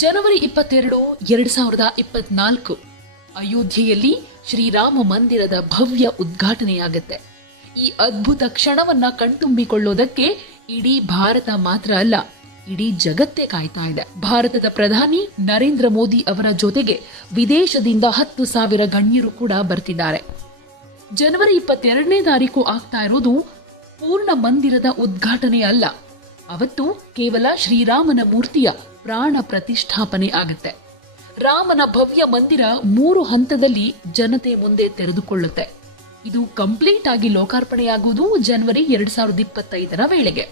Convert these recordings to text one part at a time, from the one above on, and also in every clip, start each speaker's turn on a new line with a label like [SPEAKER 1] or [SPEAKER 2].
[SPEAKER 1] ಜನವರಿ ಇಪ್ಪತ್ತೆರಡು, ಎರಡ್ ಸಾವಿರದ ಇಪ್ಪತ್ನಾಲ್ಕು. ಅಯೋಧ್ಯೆಯಲ್ಲಿ ಶ್ರೀರಾಮ ಮಂದಿರದ ಭವ್ಯ ಉದ್ಘಾಟನೆಯಾಗುತ್ತೆ. ಈ ಅದ್ಭುತ ಕ್ಷಣವನ್ನ ಕಣ್ತುಂಬಿಕೊಳ್ಳೋದಕ್ಕೆ ಇಡೀ ಭಾರತ ಮಾತ್ರ ಅಲ್ಲ, ಇಡೀ ಜಗತ್ತೇ ಕಾಯ್ತಾ ಇದೆ. ಭಾರತದ ಪ್ರಧಾನಿ ನರೇಂದ್ರ ಮೋದಿ ಅವರ ಜೊತೆಗೆ ವಿದೇಶದಿಂದ ಹತ್ತು ಸಾವಿರ ಗಣ್ಯರು ಕೂಡ ಬರ್ತಿದ್ದಾರೆ. ಜನವರಿ ಇಪ್ಪತ್ತೆರಡನೇ ತಾರೀಕು ಆಗ್ತಾ ಇರೋದು ಪೂರ್ಣ ಮಂದಿರದ ಉದ್ಘಾಟನೆ ಅಲ್ಲ, ಅವತ್ತು ಕೇವಲ ಶ್ರೀರಾಮನ ಮೂರ್ತಿಯ ಪ್ರಾಣ ಪ್ರತಿಷ್ಠಾಪನೆ ಆಗುತ್ತೆ. ರಾಮನ ಭವ್ಯ ಮಂದಿರ ಮೂರು ಹಂತದಲ್ಲಿ ಜನತೆ ಮುಂದೆ ತೆರೆದುಕೊಳ್ಳುತ್ತೆ. ಇದು ಕಂಪ್ಲೀಟ್ ಆಗಿ ಲೋಕಾರ್ಪಣೆಯಾಗುವುದು ಜನವರಿ ಎರಡ್ ಸಾವಿರದ ಇಪ್ಪತ್ತೈದರ ವೇಳೆಗೆ.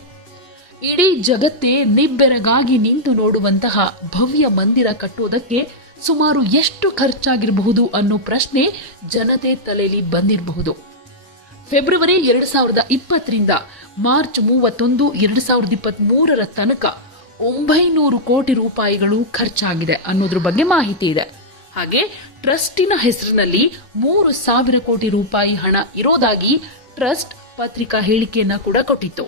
[SPEAKER 1] ಇಡೀ ಜಗತ್ತೇ ನಿಬ್ಬೆರಗಾಗಿ ನಿಂತು ನೋಡುವಂತಹ ಭವ್ಯ ಮಂದಿರ ಕಟ್ಟುವುದಕ್ಕೆ ಸುಮಾರು ಎಷ್ಟು ಖರ್ಚಾಗಿರಬಹುದು ಅನ್ನೋ ಪ್ರಶ್ನೆ ಜನತೆ ತಲೆಯಲ್ಲಿ ಬಂದಿರಬಹುದು. ಫೆಬ್ರವರಿ ಎರಡ್ ಸಾವಿರದ ಇಪ್ಪತ್ತರಿಂದ ಮಾರ್ಚ್ ಮೂವತ್ತೊಂದು ಎರಡ್ ಸಾವಿರದ ಇಪ್ಪತ್ತ್ ಮೂರರ ತನಕ ಒಂಬೈನೂರು ಕೋಟಿ ರೂಪಾಯಿಗಳು ಖರ್ಚಾಗಿದೆ ಅನ್ನೋದ್ರ ಬಗ್ಗೆ ಮಾಹಿತಿ ಇದೆ. ಹಾಗೆ ಟ್ರಸ್ಟಿನ ಹೆಸರಿನಲ್ಲಿ ಮೂರು ಸಾವಿರ ಕೋಟಿ ರೂಪಾಯಿ ಹಣ ಇರೋದಾಗಿ ಟ್ರಸ್ಟ್ ಪತ್ರಿಕಾ ಹೇಳಿಕೆಯನ್ನ ಕೂಡ ಕೊಟ್ಟಿತ್ತು.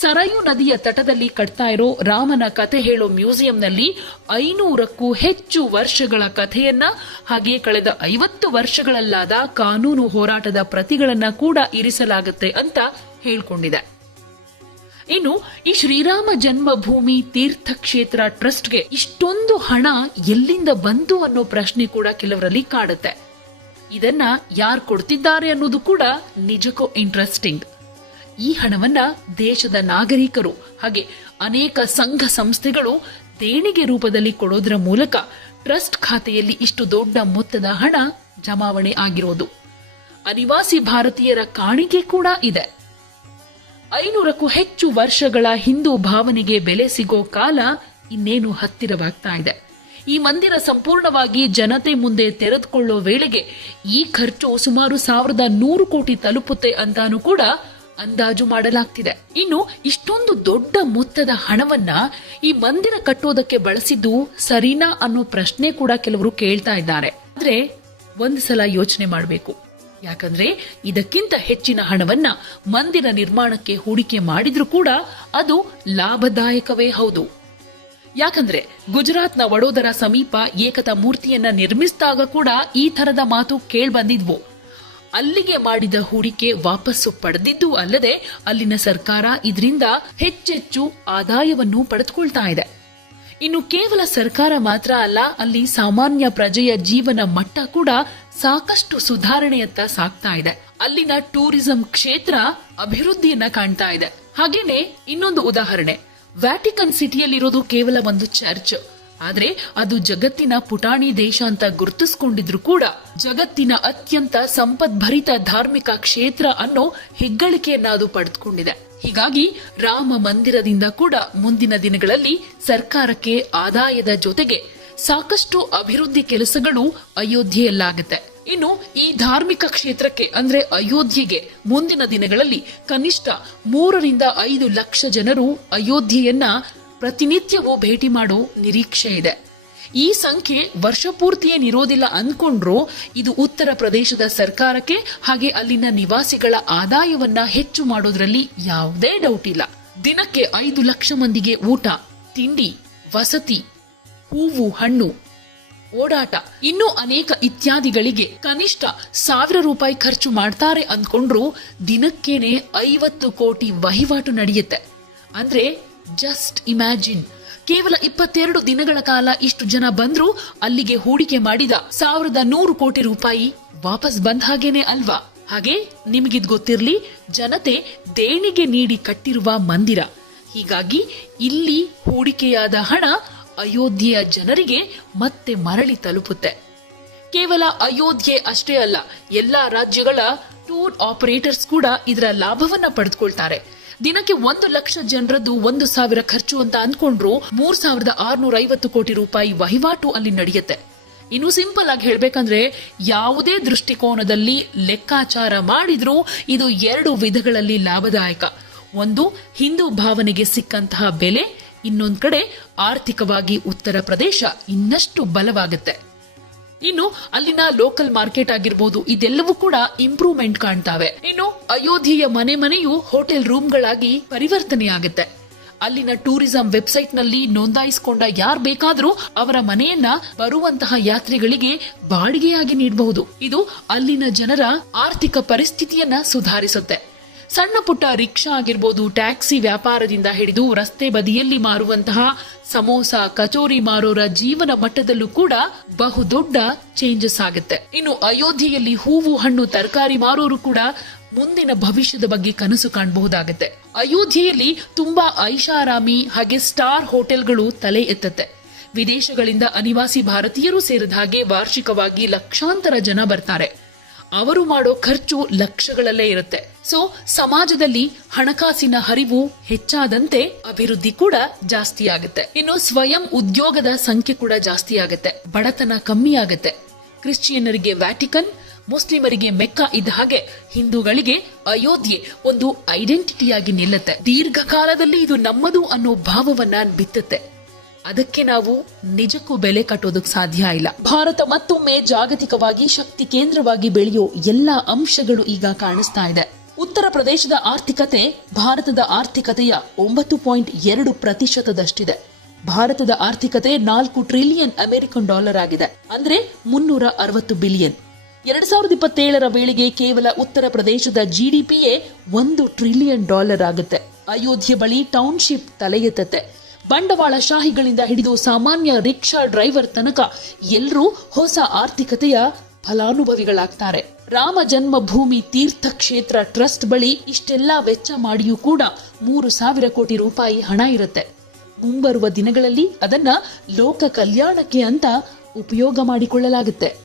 [SPEAKER 1] ಸರಯು ನದಿಯ ತಟದಲ್ಲಿ ಕಟ್ತಾ ಇರೋ ರಾಮನ ಕಥೆ ಹೇಳೋ ಮ್ಯೂಸಿಯಂನಲ್ಲಿ ಐನೂರಕ್ಕೂ ಹೆಚ್ಚು ವರ್ಷಗಳ ಕಥೆಯನ್ನ ಹಾಗೆ ಕಳೆದ ಐವತ್ತು ವರ್ಷಗಳಲ್ಲಾದ ಕಾನೂನು ಹೋರಾಟದ ಪ್ರತಿಗಳನ್ನ ಕೂಡ ಇರಿಸಲಾಗುತ್ತೆ ಅಂತ ಹೇಳ್ಕೊಂಡಿದೆ. ಇನ್ನು ಈ ಶ್ರೀರಾಮ ಜನ್ಮಭೂಮಿ ತೀರ್ಥಕ್ಷೇತ್ರ ಟ್ರಸ್ಟ್ಗೆ ಇಷ್ಟೊಂದು ಹಣ ಎಲ್ಲಿಂದ ಬಂತು ಅನ್ನೋ ಪ್ರಶ್ನೆ ಕೂಡ ಕೆಲವರಲ್ಲಿ ಕಾಡುತ್ತೆ. ಇದನ್ನ ಯಾರು ಕೊಡ್ತಿದ್ದಾರೆ ಅನ್ನೋದು ಕೂಡ ನಿಜಕ್ಕೂ ಇಂಟ್ರೆಸ್ಟಿಂಗ್ ಈ ಹಣವನ್ನ ದೇಶದ ನಾಗರಿಕರು ಹಾಗೆ ಅನೇಕ ಸಂಘ ಸಂಸ್ಥೆಗಳು ದೇಣಿಗೆ ರೂಪದಲ್ಲಿ ಕೊಡೋದ್ರ ಮೂಲಕ ಟ್ರಸ್ಟ್ ಖಾತೆಯಲ್ಲಿ ಇಷ್ಟು ದೊಡ್ಡ ಮೊತ್ತದ ಹಣ ಜಮಾವಣೆ ಆಗಿರೋದು. ಅನಿವಾಸಿ ಭಾರತೀಯರ ಕಾಣಿಕೆ ಕೂಡ ಇದೆ. ಐನೂರಕ್ಕೂ ಹೆಚ್ಚು ವರ್ಷಗಳ ಹಿಂದೂ ಭಾವನೆಗೆ ಬೆಲೆ ಸಿಗೋ ಕಾಲ ಇನ್ನೇನು ಹತ್ತಿರವಾಗ್ತಾ ಇದೆ. ಈ ಮಂದಿರ ಸಂಪೂರ್ಣವಾಗಿ ಜನತೆ ಮುಂದೆ ತೆರೆದುಕೊಳ್ಳೋ ವೇಳೆಗೆ ಈ ಖರ್ಚು ಸುಮಾರು ಸಾವಿರದ ನೂರು ಕೋಟಿ ತಲುಪುತ್ತೆ ಅಂತಾನು ಕೂಡ ಅಂದಾಜು ಮಾಡಲಾಗ್ತಿದೆ. ಇನ್ನು ಇಷ್ಟೊಂದು ದೊಡ್ಡ ಮೊತ್ತದ ಹಣವನ್ನ ಈ ಮಂದಿರ ಕಟ್ಟೋದಕ್ಕೆ ಬಳಸಿದ್ದು ಸರಿನಾ ಅನ್ನೋ ಪ್ರಶ್ನೆ ಕೂಡ ಕೆಲವರು ಕೇಳ್ತಾ ಇದ್ದಾರೆ. ಆದ್ರೆ ಒಂದು ಸಲ ಯೋಚನೆ ಮಾಡಬೇಕು. ಯಾಕಂದ್ರೆ ಇದಕ್ಕಿಂತ ಹೆಚ್ಚಿನ ಹಣವನ್ನ ಮಂದಿರ ನಿರ್ಮಾಣಕ್ಕೆ ಹೂಡಿಕೆ ಮಾಡಿದ್ರೂ ಕೂಡ ಅದು ಲಾಭದಾಯಕವೇ ಹೌದು. ಯಾಕಂದ್ರೆ ಗುಜರಾತ್ನ ವಡೋದರ ಸಮೀಪ ಏಕತಾ ಮೂರ್ತಿಯನ್ನ ನಿರ್ಮಿಸಿದಾಗ ಕೂಡ ಈ ತರದ ಮಾತು ಕೇಳ್ಬಂದಿದ್ವು ಅಲ್ಲಿಗೆ ಮಾಡಿದ ಹೂಡಿಕೆ ವಾಪಸ್ಸು ಪಡೆದಿದ್ದು ಅಲ್ಲದೆ ಅಲ್ಲಿನ ಸರ್ಕಾರ ಇದರಿಂದ ಹೆಚ್ಚೆಚ್ಚು ಆದಾಯವನ್ನು ಪಡೆದುಕೊಳ್ತಾ ಇದೆ. ಇನ್ನು ಕೇವಲ ಸರ್ಕಾರ ಮಾತ್ರ ಅಲ್ಲ, ಅಲ್ಲಿ ಸಾಮಾನ್ಯ ಪ್ರಜೆಯ ಜೀವನ ಮಟ್ಟ ಕೂಡ ಸಾಕಷ್ಟು ಸುಧಾರಣೆಯತ್ತ ಸಾಗ್ತಾ ಇದೆ. ಅಲ್ಲಿನ ಟೂರಿಸಂ ಕ್ಷೇತ್ರ ಅಭಿವೃದ್ಧಿಯನ್ನ ಕಾಣ್ತಾ ಇದೆ. ಹಾಗೇನೆ ಇನ್ನೊಂದು ಉದಾಹರಣೆ. ವ್ಯಾಟಿಕನ್ ಸಿಟಿಯಲ್ಲಿರೋದು ಕೇವಲ ಒಂದು ಚರ್ಚ್. ಆದ್ರೆ ಅದು ಜಗತ್ತಿನ ಪುಟಾಣಿ ದೇಶ ಅಂತ ಗುರುತಿಸಿಕೊಂಡಿದ್ರು ಕೂಡ ಜಗತ್ತಿನ ಅತ್ಯಂತ ಸಂಪದ್ಭರಿತ ಧಾರ್ಮಿಕ ಕ್ಷೇತ್ರ ಅನ್ನೋ ಹೆಗ್ಗಳಿಕೆಯನ್ನ ಅದು ಪಡೆದುಕೊಂಡಿದೆ. ಹೀಗಾಗಿ ರಾಮ ಮಂದಿರದಿಂದ ಕೂಡ ಮುಂದಿನ ದಿನಗಳಲ್ಲಿ ಸರ್ಕಾರಕ್ಕೆ ಆದಾಯದ ಜೊತೆಗೆ ಸಾಕಷ್ಟು ಅಭಿವೃದ್ಧಿ ಕೆಲಸಗಳು ಅಯೋಧ್ಯೆಯಲ್ಲಾಗುತ್ತೆ. ಇನ್ನು ಈ ಧಾರ್ಮಿಕ ಕ್ಷೇತ್ರಕ್ಕೆ ಅಂದ್ರೆ ಅಯೋಧ್ಯೆಗೆ ಮುಂದಿನ ದಿನಗಳಲ್ಲಿ ಕನಿಷ್ಠ ಮೂರರಿಂದ ಐದು ಲಕ್ಷ ಜನರು ಅಯೋಧ್ಯೆಯನ್ನ ಪ್ರತಿನಿತ್ಯವೂ ಭೇಟಿ ಮಾಡೋ ನಿರೀಕ್ಷೆ ಇದೆ. ಈ ಸಂಖ್ಯೆ ವರ್ಷಪೂರ್ತಿ ಏನಿರೋದಿಲ್ಲ ಅಂದ್ಕೊಂಡ್ರೂ ಇದು ಉತ್ತರ ಪ್ರದೇಶದ ಸರ್ಕಾರಕ್ಕೆ ಹಾಗೆ ಅಲ್ಲಿನ ನಿವಾಸಿಗಳ ಆದಾಯವನ್ನ ಹೆಚ್ಚು ಮಾಡೋದ್ರಲ್ಲಿ ಯಾವುದೇ ಡೌಟ್ ಇಲ್ಲ. ದಿನಕ್ಕೆ ಐದು ಲಕ್ಷ ಮಂದಿಗೆ ಊಟ, ತಿಂಡಿ, ವಸತಿ ಹೂವು, ಹಣ್ಣು, ಓಡಾಟ, ಇನ್ನೂ ಅನೇಕ ಇತ್ಯಾದಿಗಳಿಗೆ ಕನಿಷ್ಠ ಸಾವಿರ ರೂಪಾಯಿ ಖರ್ಚು ಮಾಡ್ತಾರೆ ಅಂದ್ಕೊಂಡ್ರು ದಿನಕ್ಕೇನೆ ಐವತ್ತು ಕೋಟಿ ವಹಿವಾಟು ನಡೆಯುತ್ತೆ. ಅಂದ್ರೆ ಜಸ್ಟ್ ಇಮ್ಯಾಜಿನ್ ಕೇವಲ ಇಪ್ಪತ್ತೆರಡು ದಿನಗಳ ಕಾಲ ಇಷ್ಟು ಜನ ಬಂದ್ರು ಅಲ್ಲಿಗೆ ಹೂಡಿಕೆ ಮಾಡಿದ ಸಾವಿರದ ನೂರು ಕೋಟಿ ರೂಪಾಯಿ ವಾಪಸ್ ಬಂದ ಹಾಗೇನೆ ಅಲ್ವಾ? ಹಾಗೆ ನಿಮಗಿದ್ ಗೊತ್ತಿರಲಿ, ಜನತೆ ದೇಣಿಗೆ ನೀಡಿ ಕಟ್ಟಿರುವ ಮಂದಿರ. ಹೀಗಾಗಿ ಇಲ್ಲಿ ಹೂಡಿಕೆಯಾದ ಹಣ ಅಯೋಧ್ಯೆಯ ಜನರಿಗೆ ಮತ್ತೆ ಮರಳಿ ತಲುಪುತ್ತೆ. ಕೇವಲ ಅಯೋಧ್ಯೆ ಅಷ್ಟೇ ಅಲ್ಲ, ಎಲ್ಲಾ ರಾಜ್ಯಗಳ ಟೂರ್ ಆಪರೇಟರ್ಸ್ ಕೂಡ ಇದರ ಲಾಭವನ್ನ ಪಡೆದುಕೊಳ್ತಾರೆ. ದಿನಕ್ಕೆ ಒಂದು ಲಕ್ಷ ಜನರದ್ದು ಒಂದು ಸಾವಿರ ಖರ್ಚು ಅಂತ ಅಂದ್ಕೊಂಡ್ರು ಮೂರ್ ಸಾವಿರದ ಆರ್ನೂರ ಐವತ್ತು ಕೋಟಿ ರೂಪಾಯಿ ವಹಿವಾಟು ಅಲ್ಲಿ ನಡೆಯುತ್ತೆ. ಇನ್ನು ಸಿಂಪಲ್ ಆಗಿ ಹೇಳ್ಬೇಕಂದ್ರೆ, ಯಾವುದೇ ದೃಷ್ಟಿಕೋನದಲ್ಲಿ ಲೆಕ್ಕಾಚಾರ ಮಾಡಿದ್ರೂ ಇದು ಎರಡು ವಿಧಗಳಲ್ಲಿ ಲಾಭದಾಯಕ. ಒಂದು, ಹಿಂದೂ ಭಾವನೆಗೆ ಸಿಕ್ಕಂತಹ ಬೆಲೆ ಇನ್ನೊಂದ್ ಕಡೆ ಆರ್ಥಿಕವಾಗಿ ಉತ್ತರ ಪ್ರದೇಶ ಇನ್ನಷ್ಟು ಬಲವಾಗುತ್ತೆ. ಇನ್ನು ಅಲ್ಲಿನ ಲೋಕಲ್ ಮಾರ್ಕೆಟ್ ಆಗಿರ್ಬೋದು, ಇದೆಲ್ಲವೂ ಕೂಡ ಇಂಪ್ರೂವ್ಮೆಂಟ್ ಕಾಣ್ತಾವೆ. ಇನ್ನು ಅಯೋಧ್ಯೆಯ ಮನೆ ಮನೆಯು ಹೋಟೆಲ್ ರೂಮ್ಗಳಾಗಿ ಪರಿವರ್ತನೆ ಆಗುತ್ತೆ ಅಲ್ಲಿನ ಟೂರಿಸಂ ವೆಬ್ಸೈಟ್ನಲ್ಲಿ ನೋಂದಾಯಿಸಿಕೊಂಡ ಯಾರು ಬೇಕಾದರೂ ಅವರ ಮನೆಯನ್ನ ಬರುವಂತಹ ಯಾತ್ರಿಗಳಿಗೆ ಬಾಡಿಗೆಯಾಗಿ ನೀಡಬಹುದು. ಇದು ಅಲ್ಲಿನ ಜನರ ಆರ್ಥಿಕ ಪರಿಸ್ಥಿತಿಯನ್ನ ಸುಧಾರಿಸುತ್ತೆ. ಸಣ್ಣ ಪುಟ್ಟ ರಿಕ್ಷಾ ಆಗಿರ್ಬೋದು, ಟ್ಯಾಕ್ಸಿ ವ್ಯಾಪಾರದಿಂದ ಹಿಡಿದು ರಸ್ತೆ ಬದಿಯಲ್ಲಿ ಮಾರುವಂತಹ ಸಮೋಸ ಕಚೋರಿ ಮಾರೋರ ಜೀವನ ಮಟ್ಟದಲ್ಲೂ ಕೂಡ ಬಹುದೊಡ್ಡ ಚೇಂಜಸ್ ಆಗುತ್ತೆ. ಇನ್ನು ಅಯೋಧ್ಯೆಯಲ್ಲಿ ಹೂವು, ಹಣ್ಣು, ತರಕಾರಿ ಮಾರೋರು ಕೂಡ ಮುಂದಿನ ಭವಿಷ್ಯದ ಬಗ್ಗೆ ಕನಸು ಕಾಣಬಹುದಾಗುತ್ತೆ. ಅಯೋಧ್ಯೆಯಲ್ಲಿ ತುಂಬಾ ಐಷಾರಾಮಿ ಹಾಗೆ ಸ್ಟಾರ್ ಹೋಟೆಲ್ಗಳು ತಲೆ ಎತ್ತತ್ತೆ. ವಿದೇಶಗಳಿಂದ ಅನಿವಾಸಿ ಭಾರತೀಯರು ಸೇರಿದ ಹಾಗೆ ವಾರ್ಷಿಕವಾಗಿ ಲಕ್ಷಾಂತರ ಜನ ಬರ್ತಾರೆ. ಅವರು ಮಾಡೋ ಖರ್ಚು ಲಕ್ಷಗಳಲ್ಲೇ ಇರುತ್ತೆ. ಸೊ ಸಮಾಜದಲ್ಲಿ ಹಣಕಾಸಿನ ಹರಿವು ಹೆಚ್ಚಾದಂತೆ ಅಭಿವೃದ್ಧಿ ಕೂಡ ಜಾಸ್ತಿ ಆಗುತ್ತೆ. ಇನ್ನು ಸ್ವಯಂ ಉದ್ಯೋಗದ ಸಂಖ್ಯೆ ಕೂಡ ಜಾಸ್ತಿ ಆಗುತ್ತೆ. ಬಡತನ ಕಮ್ಮಿ ಆಗುತ್ತೆ. ಕ್ರಿಶ್ಚಿಯನ್ನರಿಗೆ ವ್ಯಾಟಿಕನ್, ಮುಸ್ಲಿಮರಿಗೆ ಮೆಕ್ಕ ಇದ್ದ ಹಾಗೆ ಹಿಂದೂಗಳಿಗೆ ಅಯೋಧ್ಯೆ ಒಂದು ಐಡೆಂಟಿಟಿಯಾಗಿ ನಿಲ್ಲುತ್ತೆ. ದೀರ್ಘಕಾಲದಲ್ಲಿ ಇದು ನಮ್ಮದು ಅನ್ನೋ ಭಾವವನ್ನ ಬಿತ್ತುತ್ತೆ. ಅದಕ್ಕೆ ನಾವು ನಿಜಕ್ಕೂ ಬೆಲೆ ಕಟ್ಟೋದಕ್ಕೆ ಸಾಧ್ಯ ಇಲ್ಲ. ಭಾರತ ಮತ್ತೊಮ್ಮೆ ಜಾಗತಿಕವಾಗಿ ಶಕ್ತಿ ಕೇಂದ್ರವಾಗಿ ಬೆಳೆಯೋ ಎಲ್ಲ ಅಂಶಗಳು ಈಗ ಕಾಣಿಸ್ತಾ ಇದೆ. ಉತ್ತರ ಪ್ರದೇಶದ ಆರ್ಥಿಕತೆ ಭಾರತದ ಆರ್ಥಿಕತೆಯ ಒಂಬತ್ತು ಪಾಯಿಂಟ್ ಎರಡು ಪ್ರತಿಶತದಷ್ಟಿದೆ. ಭಾರತದ ಆರ್ಥಿಕತೆ ನಾಲ್ಕು ಟ್ರಿಲಿಯನ್ ಅಮೆರಿಕನ್ ಡಾಲರ್ ಆಗಿದೆ. ಅಂದ್ರೆ ಮುನ್ನೂರ ಅರವತ್ತು ಬಿಲಿಯನ್. ಎರಡ್ ಸಾವಿರದ ಇಪ್ಪತ್ತೇಳರ ವೇಳೆಗೆ ಕೇವಲ ಉತ್ತರ ಪ್ರದೇಶದ ಜಿಡಿಪಿಯೇ ಒಂದು ಟ್ರಿಲಿಯನ್ ಡಾಲರ್ ಆಗುತ್ತೆ. ಅಯೋಧ್ಯೆ ಬಳಿ ಟೌನ್ಶಿಪ್ ತಲೆ ಎತ್ತತ್ತೆ ಬಂಡವಾಳ ಶಾಹಿಗಳಿಂದ ಹಿಡಿದು ಸಾಮಾನ್ಯ ರಿಕ್ಷಾ ಡ್ರೈವರ್ ತನಕ ಎಲ್ಲರೂ ಹೊಸ ಆರ್ಥಿಕತೆಯ ಫಲಾನುಭವಿಗಳಾಗ್ತಾರೆ. ರಾಮ ಜನ್ಮಭೂಮಿ ತೀರ್ಥ ಕ್ಷೇತ್ರ ಟ್ರಸ್ಟ್ ಬಳಿ ಇಷ್ಟೆಲ್ಲಾ ವೆಚ್ಚ ಮಾಡಿಯೂ ಕೂಡ ಮೂರು ಸಾವಿರ ಕೋಟಿ ರೂಪಾಯಿ ಹಣ ಇರುತ್ತೆ. ಮುಂಬರುವ ದಿನಗಳಲ್ಲಿ ಅದನ್ನ ಲೋಕ ಕಲ್ಯಾಣಕ್ಕೆ ಅಂತ ಉಪಯೋಗ ಮಾಡಿಕೊಳ್ಳಲಾಗುತ್ತೆ.